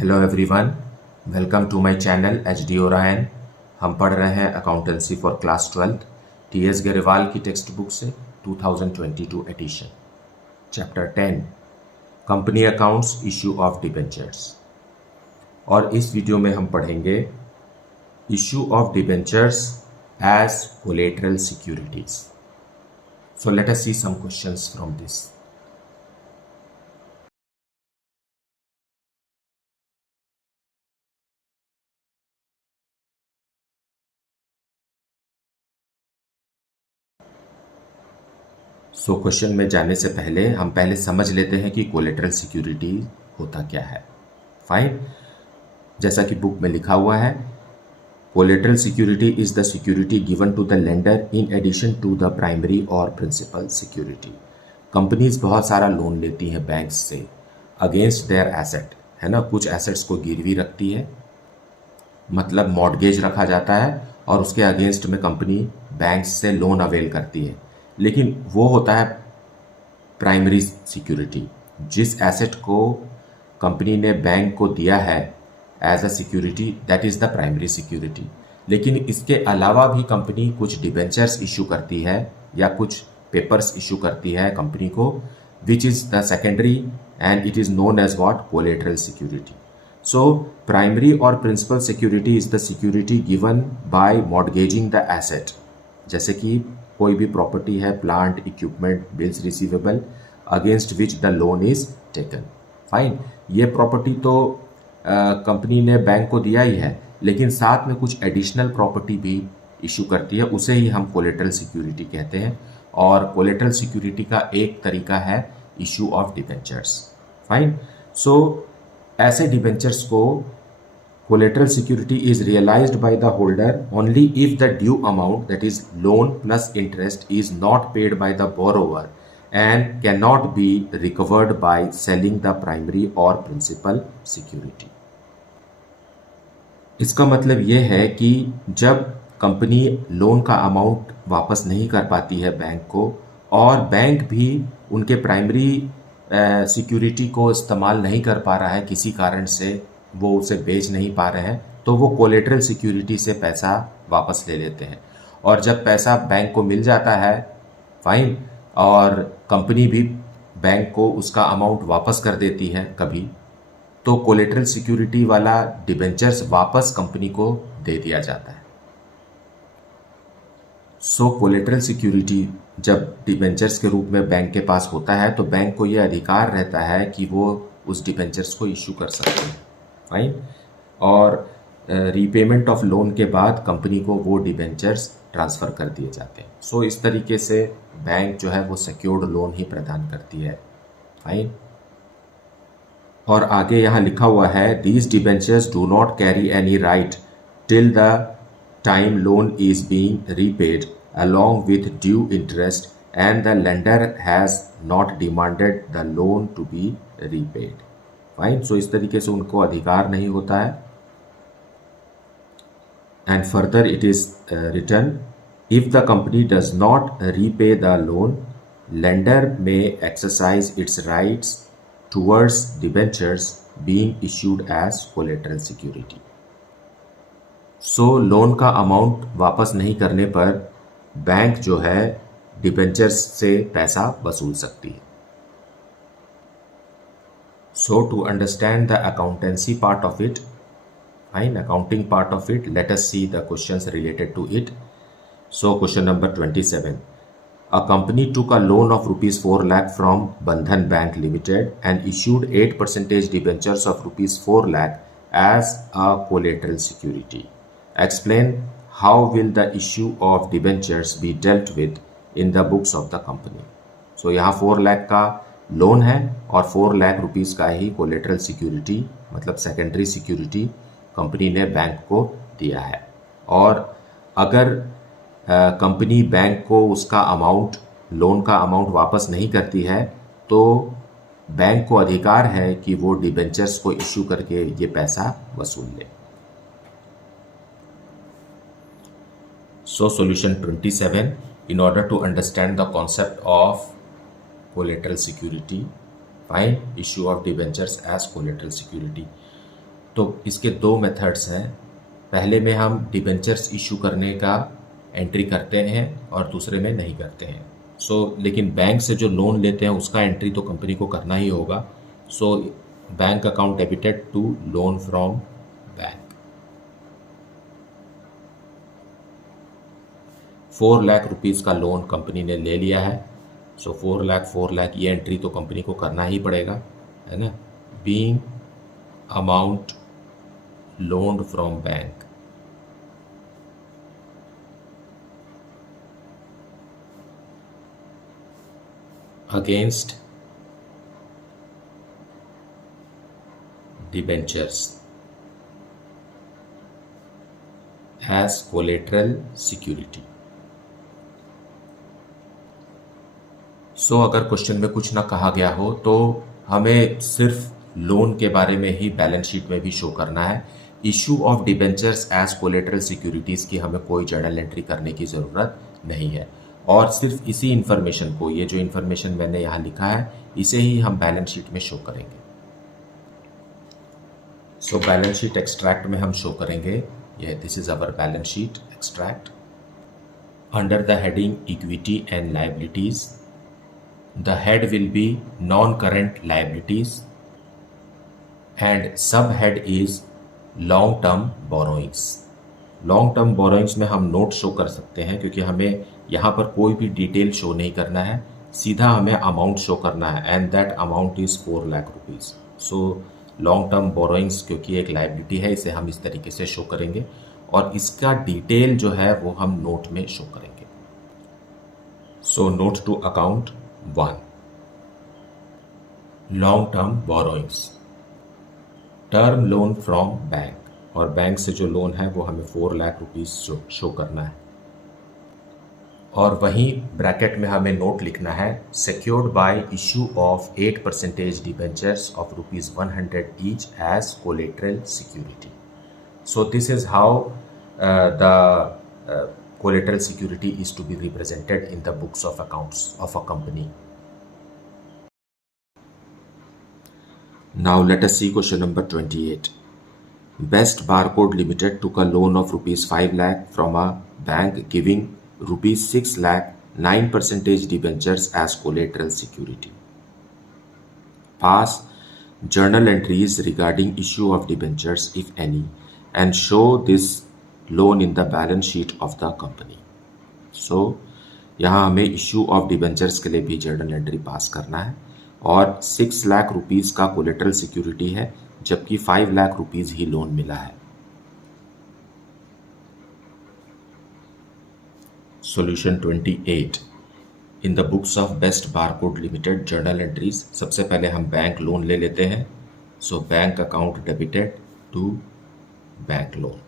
Hello everyone, welcome to my channel H D Orion. हम पढ़ रहे हैं accountancy for class 12 T S Grewal की टेक्स्ट बुक से 2022 edition, chapter 10 company accounts, issue of debentures. और इस वीडियो में हम पढ़ेंगे issue of debentures as collateral securities. So let us see some questions from this. So question में जाने से पहले हम पहले समझ लेते हैं कि कोलेटरल सिक्योरिटी होता क्या है। फाइन, जैसा कि बुक में लिखा हुआ है, collateral security is the security given to the lender in addition to the primary और प्रिंसिपल सिक्योरिटी। कंपनीज बहुत सारा लोन लेती हैं बैंक्स से अगेंस्ट देयर एसेट, है ना। कुछ एसेट्स को गिरवी रखती है, मतलब मॉर्गेज रखा जाता है और उसके अगेंस्ट में कंपनी बैंक्स से लोन अवेल करती है। लेकिन वो होता है प्राइमरी सिक्योरिटी, जिस एसेट को कंपनी ने बैंक को दिया है as a security, that is the primary security. लेकिन इसके अलावा भी कंपनी कुछ डिबेंचर्स इशू करती है या कुछ पेपर्स इशू करती है कंपनी को, which is the secondary and it is known as what, collateral security. So primary और principal security is the security given by mortgaging the asset. जैसे कि कोई भी प्रॉपर्टी है, plant, equipment, bills receivable, against which the loan is taken. Fine, ये property तो कंपनी ने बैंक को दिया ही है, लेकिन साथ में कुछ एडिशनल प्रॉपर्टी भी इशू करती है, उसे ही हम कोलेटरल सिक्योरिटी कहते हैं। और कोलेटरल सिक्योरिटी का एक तरीका है इशू ऑफ डिबेंचर्स। फाइन, सो ऐसे डिबेंचर्स को collateral security is realized by the holder only if the due amount, that is loan plus interest, is not paid by the borrower and cannot be recovered by selling the primary or principal security। इसका मतलब ये है कि जब company loan का amount वापस नहीं कर पाती है बैंक को, और बैंक भी उनके प्राइमरी सिक्योरिटी को इस्तेमाल नहीं कर पा रहा है, किसी कारण से वो उसे बेच नहीं पा रहे हैं, तो वो कोलेटरल सिक्योरिटी से पैसा वापस ले लेते हैं। और जब पैसा बैंक को मिल जाता है, फाइन, और कंपनी भी बैंक को उसका अमाउंट वापस कर देती है कभी, तो कोलेटरल सिक्योरिटी वाला डिबेंचर्स वापस कंपनी को दे दिया जाता है। सो कोलेटरल सिक्योरिटी जब डिबेंचर्स के रूप में बैंक के पास होता है, तो बैंक को ये अधिकार रहता है कि वो उस डिबेंचर्स को इशू कर सकते हैं। फाइन, और रीपेमेंट ऑफ लोन के बाद कंपनी को वो डिबेंचर्स ट्रांसफ़र कर दिए जाते हैं। सो इस तरीके से बैंक जो है वो सिक्योर्ड लोन ही प्रदान करती है। फाइन, और आगे यहाँ लिखा हुआ है, these debentures do not carry any right till the time loan is being repaid along with due interest and the lender has not demanded the loan to be repaid। Fine, so इस तरीके से उनको अधिकार नहीं होता है। And further it is written, if the company does not repay the loan, lender may exercise its rights towards debentures being issued as collateral security. So loan का amount वापस नहीं करने पर बैंक जो है डिबेंचर्स से पैसा वसूल सकती है। So to understand the accountancy part of it, fine, accounting part of it, let us see the questions related to it. So question number 27. A company took a loan of rupees 4 lakh from Bandhan Bank Limited and issued 8% debentures of rupees 4 lakh as a collateral security. Explain how will the issue of debentures be dealt with in the books of the company. So यहाँ 4 लाख का loan है और 4 lakh rupees का ही collateral security, मतलब secondary security company ने bank को दिया है। और अगर कंपनी बैंक को उसका अमाउंट, लोन का अमाउंट वापस नहीं करती है, तो बैंक को अधिकार है कि वो डिबेंचर्स को इशू करके ये पैसा वसूल ले। So solution 27, in order to understand the concept of collateral security, find issue of debentures as collateral security. तो इसके दो मेथड्स हैं। पहले में हम डिबेंचर्स इशू करने का एंट्री करते हैं और दूसरे में नहीं करते हैं। लेकिन बैंक से जो लोन लेते हैं उसका एंट्री तो कंपनी को करना ही होगा। Bank account debited to loan from bank. 4 lakh rupees का लोन कंपनी ने ले लिया है। 4 लाख ये एंट्री तो कंपनी को करना ही पड़ेगा, है ना। Being amount loaned from bank against debentures as collateral security. अगर क्वेश्चन में कुछ ना कहा गया हो तो हमें सिर्फ लोन के बारे में ही बैलेंस शीट में भी शो करना है। Issue of debentures as collateral securities की हमें कोई जर्नल एंट्री करने की ज़रूरत नहीं है, और सिर्फ इसी इन्फॉर्मेशन को, ये जो इन्फॉर्मेशन मैंने यहाँ लिखा है, इसे ही हम बैलेंस शीट में शो करेंगे। बैलेंस शीट एक्सट्रैक्ट में हम शो करेंगे, ये this is our balance sheet extract. Under the heading equity and liabilities, the head will be non-current liabilities and sub-head is long-term borrowings. long-term borrowings में हम note show कर सकते हैं क्योंकि हमें यहाँ पर कोई भी डिटेल शो नहीं करना है, सीधा हमें अमाउंट शो करना है and that amount is 4 lakh rupees. Long term borrowings क्योंकि एक लाइबिलिटी है, इसे हम इस तरीके से शो करेंगे और इसका डिटेल जो है वो हम नोट में शो करेंगे। Note to account 1, long term borrowings, term loan from bank, और बैंक से जो लोन है वो हमें 4 लाख रुपीज़ शो करना है। और वहीं ब्रैकेट में हमें नोट लिखना है, secured by issue of 8% debentures of ₹100 each as collateral security. This is how the collateral security is to be represented in the books of accounts of a company. Now let us see question number 28. Best Barcode Limited took a loan of ₹5 lakh from a bank giving ₹6 lakh 9% debentures as collateral security. Pass journal entries regarding issue of debentures if any and show this loan in the balance sheet of the company. यहाँ हमें issue of debentures के लिए भी journal entry पास करना है और 6 lakh rupees का collateral security है जबकि 5 लाख रुपीज़ ही लोन मिला है। Solution 28 in the books of best barcode limited journal entries. सबसे पहले हम बैंक लोन ले लेते हैं। Bank account debited to bank loan.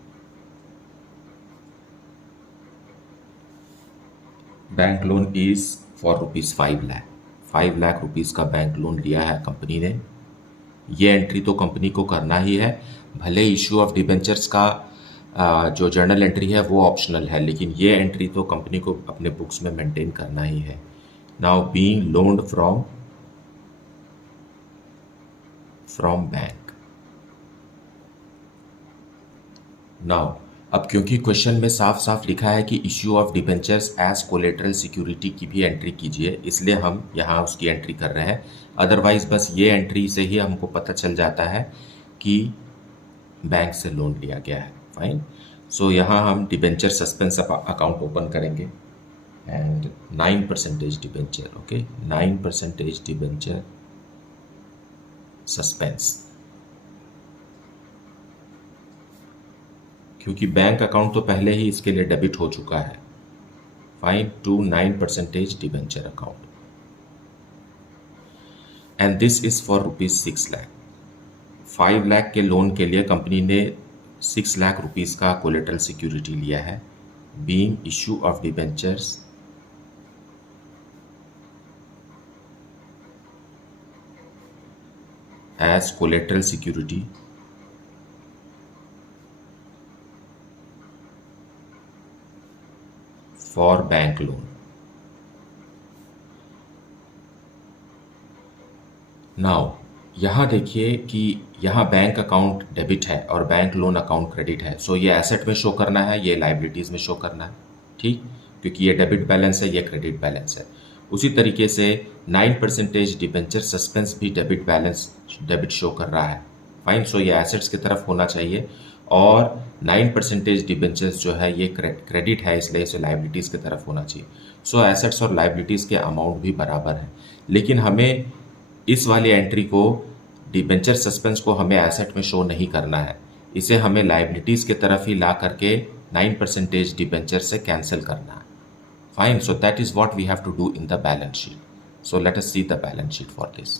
Bank loan is for ₹5 lakh. 5 lakh rupees का बैंक लोन लिया है कंपनी ने। ये एंट्री तो कंपनी को करना ही है, भले इशू ऑफ डिबेंचर्स का जो जर्नल एंट्री है वो ऑप्शनल है, लेकिन ये एंट्री तो कंपनी को अपने बुक्स में मेंटेन करना ही है। Now being loaned from bank. Now अब क्योंकि क्वेश्चन में साफ साफ लिखा है कि issue of debentures as collateral security की भी एंट्री कीजिए, इसलिए हम यहाँ उसकी एंट्री कर रहे हैं। अदरवाइज बस ये एंट्री से ही हमको पता चल जाता है कि बैंक से लोन लिया गया है। फाइन। यहाँ हम डिबेंचर सस्पेंस अकाउंट ओपन करेंगे and 9% debenture, okay, 9% debenture suspense. क्योंकि बैंक अकाउंट तो पहले ही इसके लिए डेबिट हो चुका है। Fine, to 9% debenture account and this is for ₹6 lakh. 5 lakh के लोन के लिए कंपनी ने 6 लाख रुपीज़ का कोलेटरल सिक्योरिटी लिया है। Being issue of debentures as collateral security for bank loan. Now यहाँ देखिए कि यहाँ बैंक अकाउंट डेबिट है और बैंक लोन अकाउंट क्रेडिट है, सो ये एसेट में शो करना है, ये लाइबिलिटीज़ में शो करना है, ठीक, क्योंकि ये डेबिट बैलेंस है, ये क्रेडिट बैलेंस है। उसी तरीके से 9% डिबेंचर सस्पेंस भी डेबिट शो कर रहा है, फाइन, सो ये एसेट्स की तरफ होना चाहिए, और 9% डिबेंचर्स जो है ये क्रेडिट है, इसलिए इसे लाइबिलिटीज़ की तरफ होना चाहिए। सो एसेट्स और लाइबिलिटीज़ के अमाउंट भी बराबर है, लेकिन हमें इस वाली एंट्री को, डिबेंचर सस्पेंस को हमें एसेट में शो नहीं करना है, इसे हमें लाइबिलिटीज़ की तरफ ही ला करके 9% डिबेंचर से कैंसिल करना है, fine, so that is what we have to do in the balance sheet. So let us see the balance sheet for this.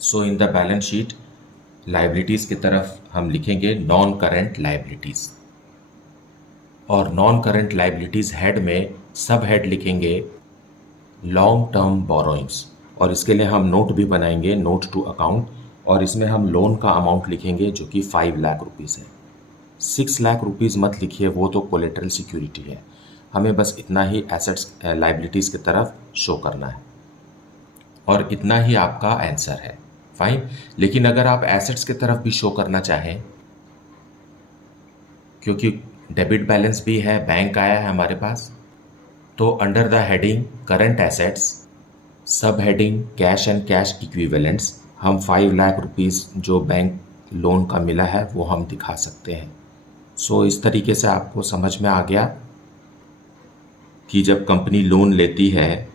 So in the balance sheet liabilities की तरफ हम लिखेंगे नॉन करेंट लाइबिलिटीज़, और non current liabilities head में सब head लिखेंगे long term borrowings, और इसके लिए हम नोट भी बनाएंगे, नोट टू अकाउंट, और इसमें हम लोन का अमाउंट लिखेंगे जो कि 5 लाख रुपीज़ है। 6 लाख रुपीज़ मत लिखिए, वो तो कोलेटरल सिक्योरिटी है, हमें बस इतना ही एसेट्स लाइबिलिटीज़ की तरफ शो करना है, और इतना ही आपका आंसर है, फाइन। लेकिन अगर आप एसेट्स की तरफ भी शो करना चाहें, क्योंकि डेबिट बैलेंस भी है, बैंक आया है हमारे पास, तो under the heading current assets, sub heading cash and cash equivalents, हम 5 लाख रुपीज़ जो बैंक लोन का मिला है वो हम दिखा सकते हैं। सो इस तरीके से आपको समझ में आ गया कि जब कंपनी लोन लेती है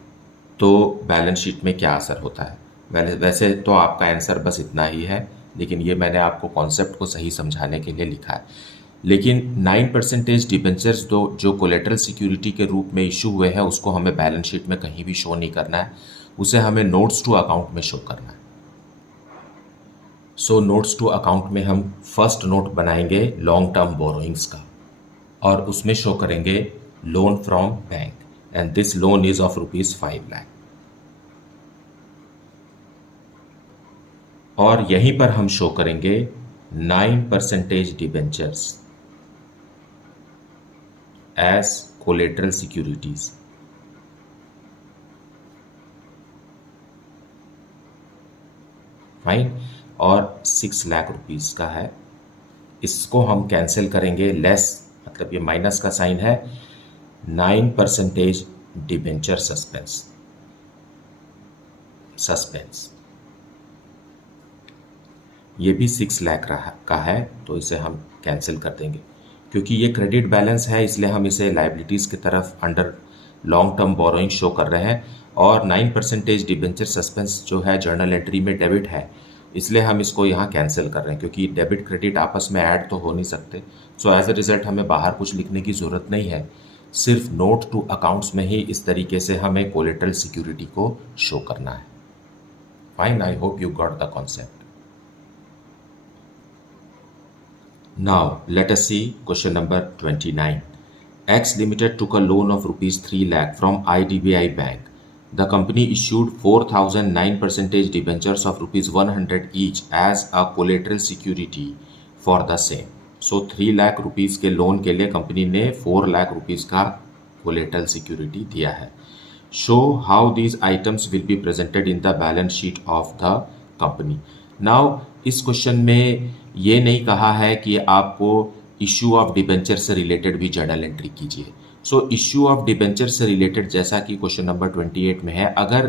तो बैलेंस शीट में क्या असर होता है। वैसे तो आपका आंसर बस इतना ही है, लेकिन ये मैंने आपको कॉन्सेप्ट को सही समझाने के लिए लिखा है। लेकिन 9% डिबेंचर्स जो कोलेटरल सिक्योरिटी के रूप में इशू हुए हैं उसको हमें बैलेंस शीट में कहीं भी शो नहीं करना है, उसे हमें नोट्स टू अकाउंट में शो करना है। सो नोट्स टू अकाउंट में हम फर्स्ट नोट बनाएंगे लॉन्ग टर्म बोरोइंग्स का, और उसमें शो करेंगे loan from bank, and this loan is of ₹5 lakh, और यहीं पर हम शो करेंगे 9% debentures as collateral securities, fine, और 6 लाख रुपीस का है, इसको हम कैंसिल करेंगे, लेस मतलब ये माइनस का साइन है, 9% डिबेंचर सस्पेंस, ये भी 6 लाख का है, तो इसे हम कैंसिल कर देंगे, क्योंकि ये क्रेडिट बैलेंस है इसलिए हम इसे लाइबिलिटीज़ की तरफ under long term borrowing show कर रहे हैं, और 9% डिबेंचर सस्पेंस जो है जर्नल एंट्री में डेबिट है, इसलिए हम इसको यहाँ कैंसिल कर रहे हैं, क्योंकि डेबिट क्रेडिट आपस में ऐड तो हो नहीं सकते। सो एज अ रिजल्ट हमें बाहर कुछ लिखने की ज़रूरत नहीं है, सिर्फ नोट टू अकाउंट्स में ही इस तरीके से हमें कोलेटरल सिक्योरिटी को शो करना है, fine. I hope you got the concept. Now, let us see question number 29. X Limited took a loan of ₹3 lakh from IDBI Bank. The company issued 4,009% debentures of ₹100 each as a collateral security for the same. So 3 lakh rupees के loan के लिए company ने 4 lakh rupees का collateral security दिया है। Show how these items will be presented in the balance sheet of the company. Now, इस question में ये नहीं कहा है कि आपको इश्यू ऑफ डिबेंचर से रिलेटेड भी जर्नल एंट्री कीजिए। सो इश्यू ऑफ डिबेंचर से रिलेटेड जैसा कि क्वेश्चन नंबर 28 में है, अगर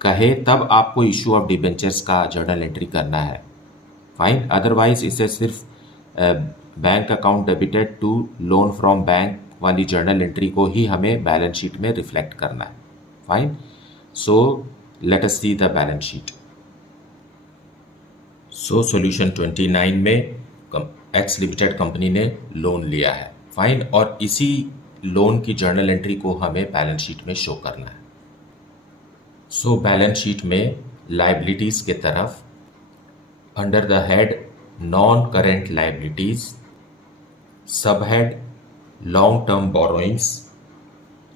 कहे तब आपको इश्यू ऑफ डिबेंचर्स का जर्नल एंट्री करना है, फाइन, अदरवाइज इसे सिर्फ bank account debited to loan from bank वाली जर्नल एंट्री को ही हमें बैलेंस शीट में रिफ्लेक्ट करना है, fine. So let us see the balance sheet. So solution 29 में एक्स लिमिटेड कंपनी ने लोन लिया है, फाइन, और इसी लोन की जर्नल एंट्री को हमें बैलेंस शीट में शो करना है। सो बैलेंस शीट में लाइबिलिटीज के तरफ under the head non current liabilities, sub head long term borrowings,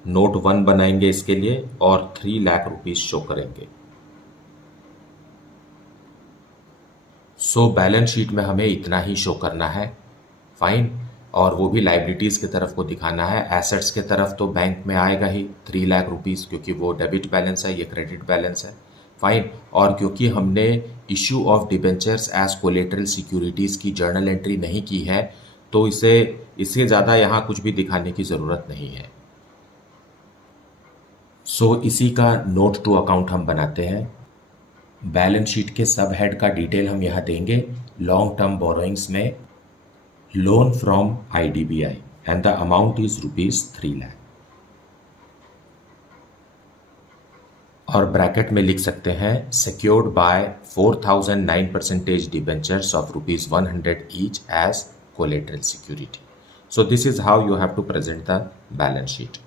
note 1 बनाएंगे इसके लिए, और 3 लाख रुपीज शो करेंगे। सो बैलेंस शीट में हमें इतना ही शो करना है, फाइन, और वो भी लाइबिलिटीज़ की तरफ को दिखाना है। एसेट्स के तरफ तो बैंक में आएगा ही 3 लाख रुपीज़, क्योंकि वो डेबिट बैलेंस है, ये क्रेडिट बैलेंस है, फाइन। और क्योंकि हमने issue of debentures as collateral securities की जर्नल एंट्री नहीं की है, तो इससे ज़्यादा यहाँ कुछ भी दिखाने की ज़रूरत नहीं है। सो इसी का नोट टू अकाउंट हम बनाते हैं। बैलेंस शीट के सब हेड का डिटेल हम यहाँ देंगे। लॉन्ग टर्म बोरोइंग्स में loan from IDBI and the amount is ₹3 lakh, और ब्रैकेट में लिख सकते हैं secured by 4009% debentures of ₹100 each as collateral security. So this is how you have to present the balance sheet.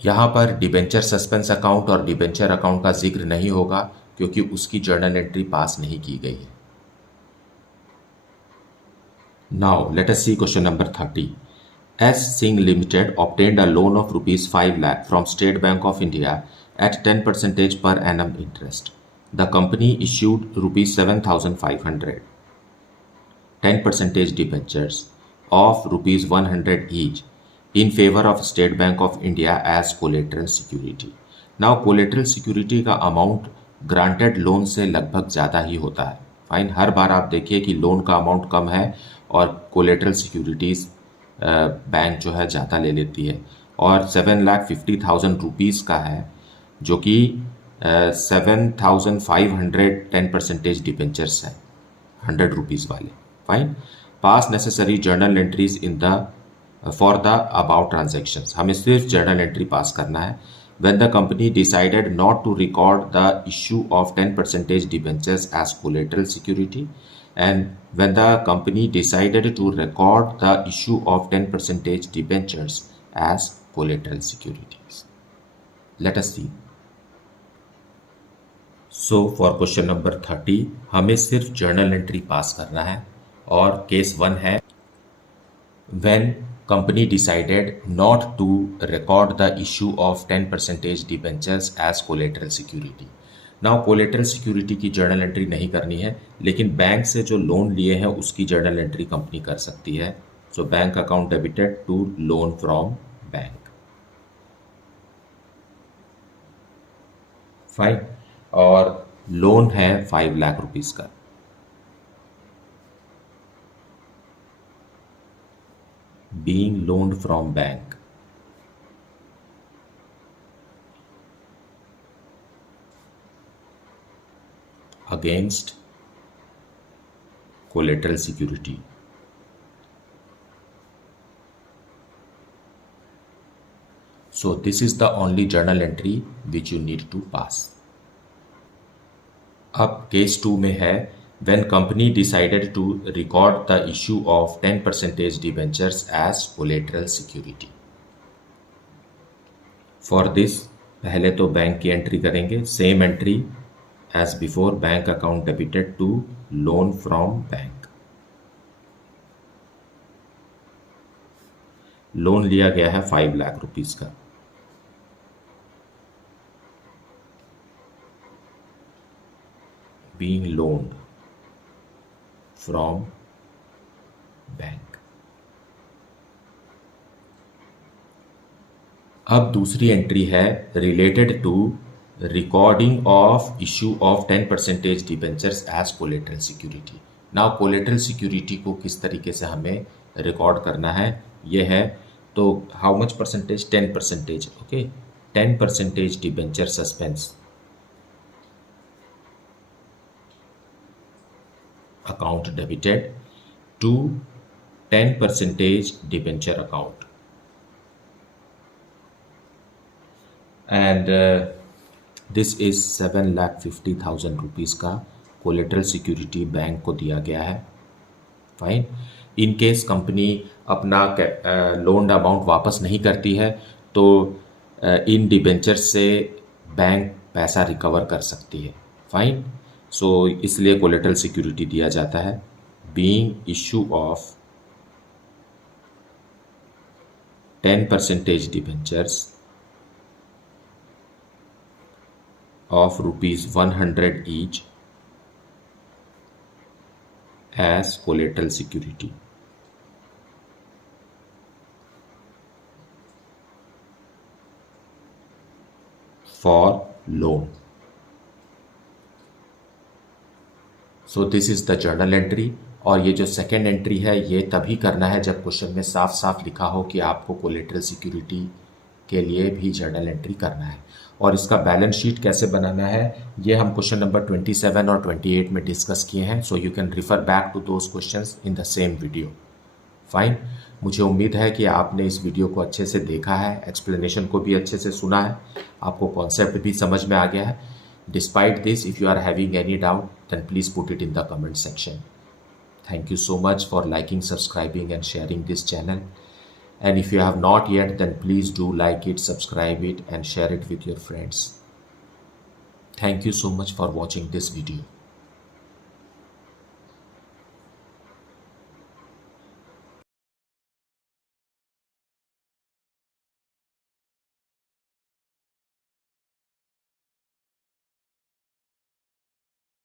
यहाँ पर डिबेंचर सस्पेंस अकाउंट और debenture account का जिक्र नहीं होगा क्योंकि उसकी जर्नल एंट्री पास नहीं की गई है। Now let us C question number 30। S. Singh Limited obtained a loan of ₹5 lakh from State Bank of India at 10% per annum interest. The company issued ₹7,500 10% debentures of ₹100 each in favor of State Bank of India as collateral security. Now collateral security का amount granted loan से लगभग ज़्यादा ही होता है। Fine, हर बार आप देखिए कि loan का अमाउंट कम है और कोलेटरल सिक्योरिटीज़ बैंक जो है ज़्यादा ले लेती है, और 7,50,000 का है जो कि 7,500 10% डिबेंचर्स है ₹100 वाले। Fine, pass necessary journal entries in the for the about transactions, हमें सिर्फ जर्नल एंट्री पास करना है। When the company decided not to record the issue of 10% debentures as collateral security, and when the company decided to record the issue of 10% debentures as collateral securities. Let us see. So for question number 30 हमें सिर्फ journal entry पास करना है, और case 1 है when company decided not to record the issue of 10% debentures as collateral security. Now collateral security की journal entry नहीं करनी है, लेकिन बैंक से जो लोन लिए हैं उसकी जर्नल एंट्री कंपनी कर सकती है। So bank account debited to loan from bank. Fine, और लोन है ₹5 लाख का। being loaned from bank against collateral security. So this is the only journal entry which you need to pass. अब case 2 में है when company decided to record the issue of 10% debentures as collateral security. For this पहले तो bank की entry करेंगे, same entry as before, bank account debited to loan from bank. Loan लिया गया है ₹5 लाख का। being loaned from bank. अब दूसरी एंट्री है related to recording of issue of 10% debentures as collateral security. Now collateral security को किस तरीके से हमें रिकॉर्ड करना है, ये है तो how much percentage, 10%। Okay, 10% debenture suspense account debited to 10% debenture account, and this is 7,50,000 का कोलेटरल सिक्योरिटी बैंक को दिया गया है। फाइन, इन केस कंपनी अपना लोन अमाउंट वापस नहीं करती है तो इन डिबेंचर से बैंक पैसा रिकवर कर सकती है। फाइन, सो इसलिए कोलेटरल सिक्योरिटी दिया जाता है being issue of 10% debentures of ₹100 each as collateral security. For loan. So this is the journal entry. और ये जो सेकेंड एंट्री है ये तभी करना है जब क्वेश्चन में साफ साफ लिखा हो कि आपको कोलेटरल सिक्योरिटी के लिए भी जर्नल एंट्री करना है। और इसका बैलेंस शीट कैसे बनाना है ये हम क्वेश्चन नंबर 27 और 28 में डिस्कस किए हैं। So you can refer back to those questions in the same video. Fine. मुझे उम्मीद है कि आपने इस वीडियो को अच्छे से देखा है, एक्सप्लेनेशन को भी अच्छे से सुना है, आपको कॉन्सेप्ट भी समझ में आ गया है। Despite this, if you are having any doubt then please put it in the comment section. Thank you so much for liking, subscribing and sharing this channel. And if you have not yet, then please do like it, subscribe it and share it with your friends. Thank you so much for watching this video.